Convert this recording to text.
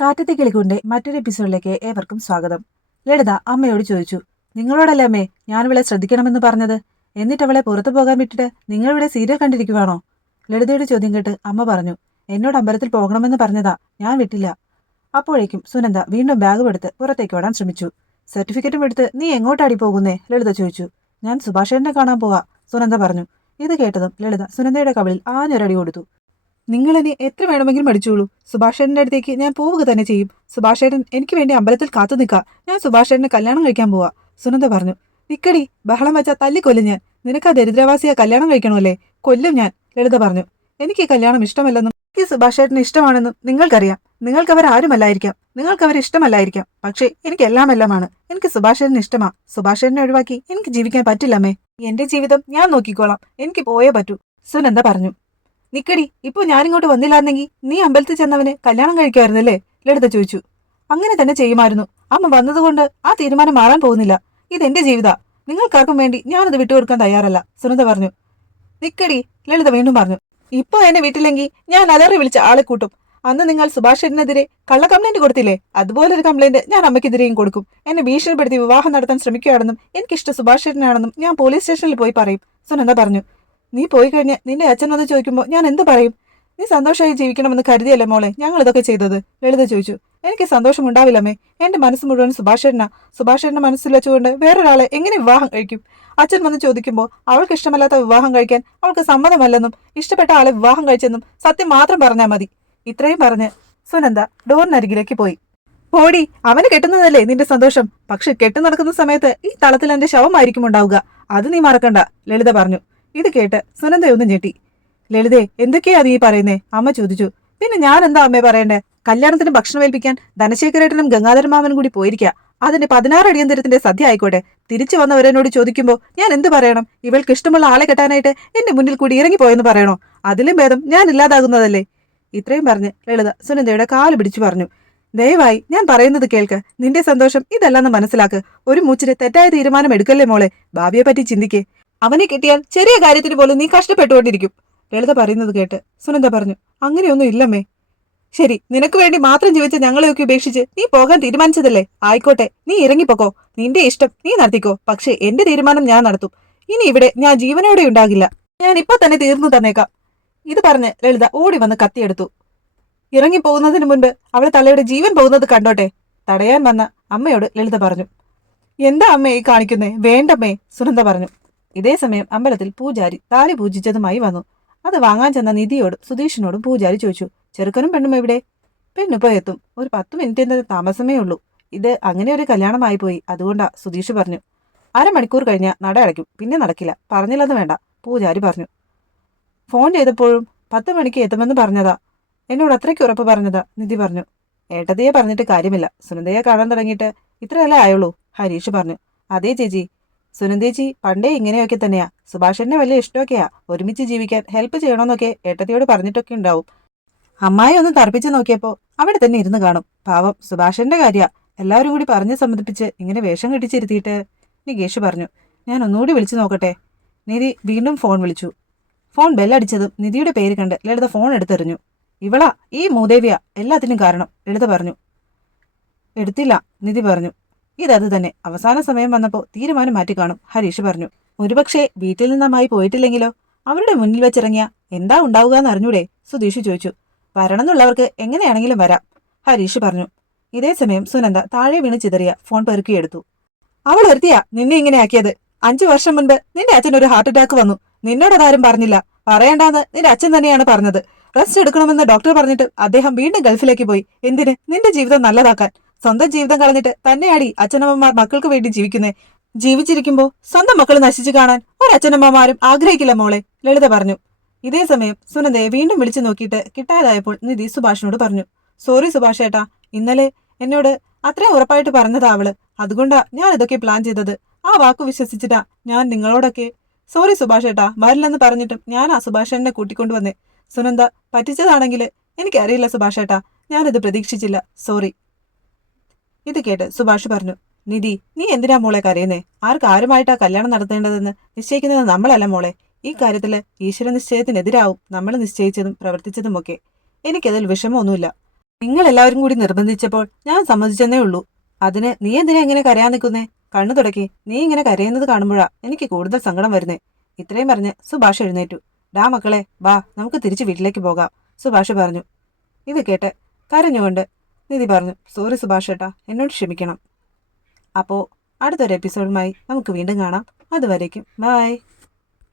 കാറ്റത്തെ കിളികൊണ്ട് മറ്റൊരു എപ്പിസോഡിലേക്ക് ഏവർക്കും സ്വാഗതം. ലളിത അമ്മയോട് ചോദിച്ചു നിങ്ങളോടല്ലേ അമ്മേ ഞാനിവളെ ശ്രദ്ധിക്കണമെന്ന് പറഞ്ഞത്? എന്നിട്ട് അവളെ പുറത്തു പോകാൻ വിട്ടിട്ട് നിങ്ങളിവിടെ സീരിയൽ കണ്ടിരിക്കുവാണോ? ലളിതയുടെ ചോദ്യം കേട്ട് അമ്മ പറഞ്ഞു എന്നോട് അമ്പലത്തിൽ പോകണമെന്ന് പറഞ്ഞതാ ഞാൻ വിട്ടില്ല. അപ്പോഴേക്കും സുനന്ദ വീണ്ടും ബാഗ് എടുത്ത് പുറത്തേക്ക് ഓടാൻ ശ്രമിച്ചു. സർട്ടിഫിക്കറ്റും എടുത്ത് നീ എങ്ങോട്ടാടി പോകുന്നേ? ലളിത ചോദിച്ചു. ഞാൻ സുഭാഷേനെ കാണാൻ പോവാ സുനന്ദ പറഞ്ഞു. ഇത് കേട്ടതും ലളിത സുനന്ദയുടെ കവിളിൽ ആഞ്ഞൊരടി കൊടുത്തു. നിങ്ങൾ എന്നെ എത്ര വേണമെങ്കിലും അടിച്ചോളൂ. സുഭാഷേട്ടന്റെ അടുത്തേക്ക് ഞാൻ പോവുക തന്നെ ചെയ്യും. സുഭാഷേട്ടൻ എനിക്ക് വേണ്ടി അമ്പലത്തിൽ കാത്തു നിൽക്കുക ഞാൻ സുഭാഷേട്ടനെ കല്യാണം കഴിക്കാൻ പോവാ. സുനന്ദ പറഞ്ഞു. നിക്കടി ബഹളം വെച്ചാൽ തല്ലിക്കൊല്ലും ഞാൻ. നിനക്ക് ആ ദരിദ്രവാസിയെ കല്യാണം കഴിക്കണമല്ലേ? കൊല്ലും ഞാൻ ലളിത പറഞ്ഞു. എനിക്ക് ഈ കല്യാണം ഇഷ്ടമല്ലെന്നും എനിക്ക് സുഭാഷേട്ടന് ഇഷ്ടമാണെന്നും നിങ്ങൾക്കറിയാം. നിങ്ങൾക്ക് അവർ ആരുമല്ലായിരിക്കാം. നിങ്ങൾക്ക് അവർ ഇഷ്ടമല്ലായിരിക്കാം. പക്ഷേ എനിക്ക് എല്ലാം എല്ലാമാണ്. എനിക്ക് സുഭാഷേട്ടന് ഇഷ്ടമാ. സുഭാഷേട്ടനെ ഒഴിവാക്കി എനിക്ക് ജീവിക്കാൻ പറ്റില്ലമ്മേ. എന്റെ ജീവിതം ഞാൻ നോക്കിക്കോളാം. എനിക്ക് പോയേ പറ്റൂ. സുനന്ദ പറഞ്ഞു. നിക്കടി ഇപ്പൊ ഞാനിങ്ങോട്ട് വന്നില്ലായിരുന്നെങ്കിൽ നീ അമ്പലത്തിൽ ചെന്നവനെ കല്യാണം കഴിക്കായിരുന്നല്ലേ ലളിത ചോദിച്ചു. അങ്ങനെ തന്നെ ചെയ്യുമായിരുന്നു. അമ്മ വന്നതുകൊണ്ട് ആ തീരുമാനം മാറാൻ പോകുന്നില്ല. ഇതെന്റെ ജീവിത. നിങ്ങൾക്കാർക്കും വേണ്ടി ഞാനത് വിട്ടുകൊടുക്കാൻ തയ്യാറല്ല സുനന്ദ പറഞ്ഞു. നിക്കടി ലളിത വീണ്ടും പറഞ്ഞു. ഇപ്പൊ എന്നെ വീട്ടിലെങ്കിൽ ഞാൻ അലറി വിളിച്ച ആളെ കൂട്ടും. അന്ന് നിങ്ങൾ സുഭാഷേട്ടനെതിരെ കള്ള കംപ്ലൈന്റ് കൊടുത്തില്ലേ? അതുപോലൊരു കംപ്ലൈന്റ് ഞാൻ അമ്മയ്ക്കെതിരെയും കൊടുക്കും. എന്നെ ഭീഷണിപ്പെടുത്തി വിവാഹം നടത്താൻ ശ്രമിക്കുകയാണെന്നും എനിക്കിഷ്ടം സുഭാഷേട്ടനാണെന്നും ഞാൻ പോലീസ് സ്റ്റേഷനിൽ പോയി പറയും സുനന്ദ പറഞ്ഞു. നീ പോയി കഴിഞ്ഞ് നിന്റെ അച്ഛൻ വന്ന് ചോദിക്കുമ്പോൾ ഞാൻ എന്ത് പറയും? നീ സന്തോഷമായി ജീവിക്കണമെന്ന് കരുതിയല്ലേ മോളെ? ഞങ്ങൾ ഇതൊക്കെ ചെയ്തത്. ലളിത ചോദിച്ചു. എനിക്ക് സന്തോഷം ഉണ്ടാവില്ലമ്മേ എന്റെ മനസ്സ് മുഴുവൻ സുഭാഷേട്ടനാ. സുഭാഷേട്ടന്റെ മനസ്സിൽ വെച്ചുകൊണ്ട് വേറൊരാളെ എങ്ങനെ വിവാഹം കഴിക്കും? അച്ഛൻ വന്ന് ചോദിക്കുമ്പോൾ അവൾക്ക് ഇഷ്ടമല്ലാത്ത വിവാഹം കഴിക്കാൻ അവൾക്ക് സമ്മതമല്ലെന്നും ഇഷ്ടപ്പെട്ട ആളെ വിവാഹം കഴിച്ചെന്നും സത്യം മാത്രം പറഞ്ഞാൽ മതി. ഇത്രയും പറഞ്ഞ് സുനന്ദ ഡോറിനരികിലേക്ക് പോയി. പോടി അവന് കെട്ടുന്നതല്ലേ നിന്റെ സന്തോഷം? പക്ഷെ കെട്ടു നടക്കുന്ന സമയത്ത് ഈ തളത്തിൽ എന്റെ ശവമായിരിക്കും ഉണ്ടാവുക. അത് നീ മറക്കണ്ട ലളിത പറഞ്ഞു. ഇത് കേട്ട് സുനന്ദയൊന്നും ഞെട്ടി. ലളിതേ എന്തൊക്കെയാ നീ പറയുന്നേ? അമ്മ ചോദിച്ചു. പിന്നെ ഞാൻ എന്താ അമ്മേ പറയണ്ടേ? കല്യാണത്തിന് ഭക്ഷണം ഏൽപ്പിക്കാൻ ധനശേഖരേട്ടനും ഗംഗാധര മാമനും കൂടി പോയിരിക്കുക അതിന്റെ പതിനാറ് അടിയന്തരത്തിന്റെ സദ്യ ആയിക്കോട്ടെ. തിരിച്ചു വന്നവരെന്നോട് ചോദിക്കുമ്പോൾ ഞാൻ എന്ത് പറയണം? ഇവൾക്ക് ഇഷ്ടമുള്ള ആളെ കെട്ടാനായിട്ട് എന്റെ മുന്നിൽ കൂടി ഇറങ്ങിപ്പോയെന്ന് പറയണോ? അതിലും ഭേദം ഞാൻ ഇല്ലാതാകുന്നതല്ലേ? ഇത്രയും പറഞ്ഞ് ലളിത സുനന്ദയുടെ കാൽ പിടിച്ചു പറഞ്ഞു. ദയവായി ഞാൻ പറയുന്നത് കേൾക്ക്. നിന്റെ സന്തോഷം ഇതല്ലെന്ന് മനസ്സിലാക്ക്. ഒരു മൂച്ചിന് തെറ്റായ തീരുമാനം എടുക്കല്ലേ മോളെ? ഭാവിയെ പറ്റി ചിന്തിക്കേ. അവനെ കിട്ടിയാൽ ചെറിയ കാര്യത്തിന് പോലും നീ കഷ്ടപ്പെട്ടുകൊണ്ടിരിക്കും. ലളിത പറയുന്നത് കേട്ട് സുനന്ദ പറഞ്ഞു അങ്ങനെയൊന്നും ഇല്ലമ്മേ. ശരി നിനക്ക് വേണ്ടി മാത്രം ജീവിച്ച ഞങ്ങളെയൊക്കെ ഉപേക്ഷിച്ച് നീ പോകാൻ തീരുമാനിച്ചതല്ലേ? ആയിക്കോട്ടെ നീ ഇറങ്ങിപ്പോക്കോ. നിന്റെ ഇഷ്ടം നീ നടത്തിക്കോ. പക്ഷേ എന്റെ തീരുമാനം ഞാൻ നടത്തും. ഇനി ഇവിടെ ഞാൻ ജീവനോടെ ഉണ്ടാകില്ല. ഞാൻ ഇപ്പൊ തന്നെ തീർന്നു തന്നേക്കാം. ഇത് പറഞ്ഞ് ലളിത ഓടി വന്ന് കത്തിയെടുത്തു. ഇറങ്ങി പോകുന്നതിന് മുൻപ് അവളെ തലയുടെ ജീവൻ പോകുന്നത് കണ്ടോട്ടെ? തടയാൻ വന്ന അമ്മയോട് ലളിത പറഞ്ഞു. എന്താ അമ്മയെ കാണിക്കുന്നേ? വേണ്ടമ്മേ സുനന്ദ പറഞ്ഞു. ഇതേ സമയം അമ്പലത്തിൽ പൂജാരി താലി പൂജിച്ചതുമായി വന്നു. അത് വാങ്ങാൻ ചെന്ന നിധിയോടും സുധീഷിനോടും പൂജാരി ചോദിച്ചു ചെറുക്കനും പെണ്ണും എവിടെ? പെണ്ണിപ്പോ എത്തും. ഒരു പത്ത് മിനിറ്റിന്റെ താമസമേ ഉള്ളൂ. ഇത് അങ്ങനെ ഒരു കല്യാണമായി പോയി. അതുകൊണ്ടാ സുധീഷ് പറഞ്ഞു. അരമണിക്കൂർ കഴിഞ്ഞ നട അടയ്ക്കും. പിന്നെ നടക്കില്ല. പറഞ്ഞില്ലെന്ന് വേണ്ട. പൂജാരി പറഞ്ഞു. ഫോൺ ചെയ്തപ്പോഴും പത്ത് മണിക്ക് എത്തുമെന്ന് പറഞ്ഞതാ. എന്നോട് അത്രയ്ക്ക് ഉറപ്പ് പറഞ്ഞതാ നിധി പറഞ്ഞു. ഏട്ടതയെ പറഞ്ഞിട്ട് കാര്യമില്ല. സുനന്ദയെ കാണാൻ തുടങ്ങിയിട്ട് ഇത്രയല്ലേ ആയുള്ളൂ ഹരീഷ് പറഞ്ഞു. അതേ ചേച്ചി സുനന്ദേച്ചി പണ്ടേ ഇങ്ങനെയൊക്കെ തന്നെയാ. സുഭാഷന്റെ വലിയ ഇഷ്ടമൊക്കെയാ. ഒരുമിച്ച് ജീവിക്കാൻ ഹെൽപ്പ് ചെയ്യണമെന്നൊക്കെ ഏട്ടത്തിയോട് പറഞ്ഞിട്ടൊക്കെ ഉണ്ടാവും. അമ്മായി ഒന്ന് തർപ്പിച്ച് നോക്കിയപ്പോ അവിടെ തന്നെ ഇരുന്ന് കാണും. പാവം സുഭാഷന്റെ കാര്യ. എല്ലാവരും കൂടി പറഞ്ഞ് സമ്മതിപ്പിച്ച് ഇങ്ങനെ വേഷം കെട്ടിച്ചിരുത്തിയിട്ട് നികേഷ് പറഞ്ഞു ഞാൻ ഒന്നുകൂടി വിളിച്ചു നോക്കട്ടെ. നിധി വീണ്ടും ഫോൺ വിളിച്ചു. ഫോൺ ബെല്ലടിച്ചതും നിധിയുടെ പേര് കണ്ട് ലളിത ഫോൺ എടുത്തെറിഞ്ഞു. ഇവളാ ഈ മൂദേവിയ. എല്ലാത്തിനും കാരണം ലളിത പറഞ്ഞു. എടുത്തില്ല നിധി പറഞ്ഞു. ഇതത് തന്നെ. അവസാന സമയം വന്നപ്പോൾ തീരുമാനം മാറ്റി കാണും ഹരീഷ് പറഞ്ഞു ഒരുപക്ഷെ വീട്ടിൽ നിന്നമായി പോയിട്ടില്ലെങ്കിലോ? അവരുടെ മുന്നിൽ വെച്ചിറങ്ങിയ എന്താ ഉണ്ടാവുക എന്ന് അറിഞ്ഞൂടെ? സുധീഷ് ചോദിച്ചു വരണമെന്നുള്ളവർക്ക് എങ്ങനെയാണെങ്കിലും വരാം. ഹരീഷ് പറഞ്ഞു ഇതേ സമയം സുനന്ദ താഴെ വീണ് ചിതറിയ ഫോൺ പെറുക്കിയെടുത്തു. അവൾ ഒരുത്തിയാ നിന്നെ ഇങ്ങനെ ആക്കിയത്. അഞ്ചു വർഷം മുൻപ് നിന്റെ അച്ഛൻ ഒരു ഹാർട്ട് അറ്റാക്ക് വന്നു. നിന്നോട് അതാരും പറഞ്ഞില്ല. പറയണ്ടാന്ന് നിന്റെ അച്ഛൻ തന്നെയാണ് പറഞ്ഞത്. റെസ്റ്റ് എടുക്കണമെന്ന് ഡോക്ടർ പറഞ്ഞിട്ട് അദ്ദേഹം വീണ്ടും ഗൾഫിലേക്ക് പോയി. എന്തിന്? നിന്റെ ജീവിതം നല്ലതാക്കാൻ. സ്വന്തം ജീവിതം കളഞ്ഞിട്ട് തന്നെയാടി അച്ഛനമ്മമാർ മക്കൾക്ക് വേണ്ടി ജീവിക്കുന്നേ. ജീവിച്ചിരിക്കുമ്പോ സ്വന്തം മക്കൾ നശിച്ചു കാണാൻ ഒരച്ഛനമ്മമാരും ആഗ്രഹിക്കില്ല മോളെ ലളിത പറഞ്ഞു. ഇതേ സമയം സുനന്ദയെ വീണ്ടും വിളിച്ചു നോക്കിയിട്ട് കിട്ടാതായപ്പോൾ നിധി സുഭാഷിനോട് പറഞ്ഞു. സോറി സുഭാഷ് ഏട്ടാ ഇന്നലെ എന്നോട് അത്രയും ഉറപ്പായിട്ട് പറഞ്ഞതാ അവൾ. അതുകൊണ്ടാ ഞാൻ ഇതൊക്കെ പ്ലാൻ ചെയ്തത്. ആ വാക്ക് വിശ്വസിച്ചിട്ടാ ഞാൻ നിങ്ങളോടൊക്കെ സോറി സുഭാഷ് ഏട്ടാ വരില്ലെന്ന് പറഞ്ഞിട്ടും ഞാൻ ആ സുഭാഷേനെ കൂട്ടിക്കൊണ്ടുവന്നേ സുനന്ദ പറ്റിച്ചതാണെങ്കിൽ എനിക്കറിയില്ല സുഭാഷ് ഏട്ടാ ഞാനിത് പ്രതീക്ഷിച്ചില്ല. സോറി ഇത് കേട്ട് സുഭാഷ് പറഞ്ഞു നിധി നീ എന്തിനാ മോളെ കരയുന്നേ? ആർക്ക് ആരുമായിട്ടാ കല്യാണം നടത്തേണ്ടതെന്ന്? നിശ്ചയിക്കുന്നത് നമ്മളല്ല മോളെ. ഈ കാര്യത്തിൽ ഈശ്വര നിശ്ചയത്തിനെതിരാവും. നമ്മൾ നിശ്ചയിച്ചതും പ്രവർത്തിച്ചതുമൊക്കെ എനിക്കതിൽ വിഷമമൊന്നുമില്ല. നിങ്ങൾ എല്ലാവരും കൂടി നിർബന്ധിച്ചപ്പോൾ ഞാൻ സമ്മതിച്ചെന്നേ ഉള്ളൂ. അതിന് നീ എന്തിനാ ഇങ്ങനെ കരയാൻ നിൽക്കുന്നേ? കണ്ണു തുടക്കി നീ ഇങ്ങനെ കരയുന്നത് കാണുമ്പോഴാ എനിക്ക് കൂടുതൽ സങ്കടം വരുന്നേ? ഇത്രയും പറഞ്ഞ് സുഭാഷ് എഴുന്നേറ്റു. ഡാ മക്കളെ വാ നമുക്ക് തിരിച്ചു വീട്ടിലേക്ക് പോകാം സുഭാഷ് പറഞ്ഞു. ഇത് കേട്ട് കരഞ്ഞുകൊണ്ട് നിധി പറഞ്ഞു സോറി സുഭാഷ് ഏട്ടാ എന്നോട് ക്ഷമിക്കണം. അപ്പോൾ അടുത്തൊരു എപ്പിസോഡുമായി നമുക്ക് വീണ്ടും കാണാം. അതുവരേക്കും ബൈ.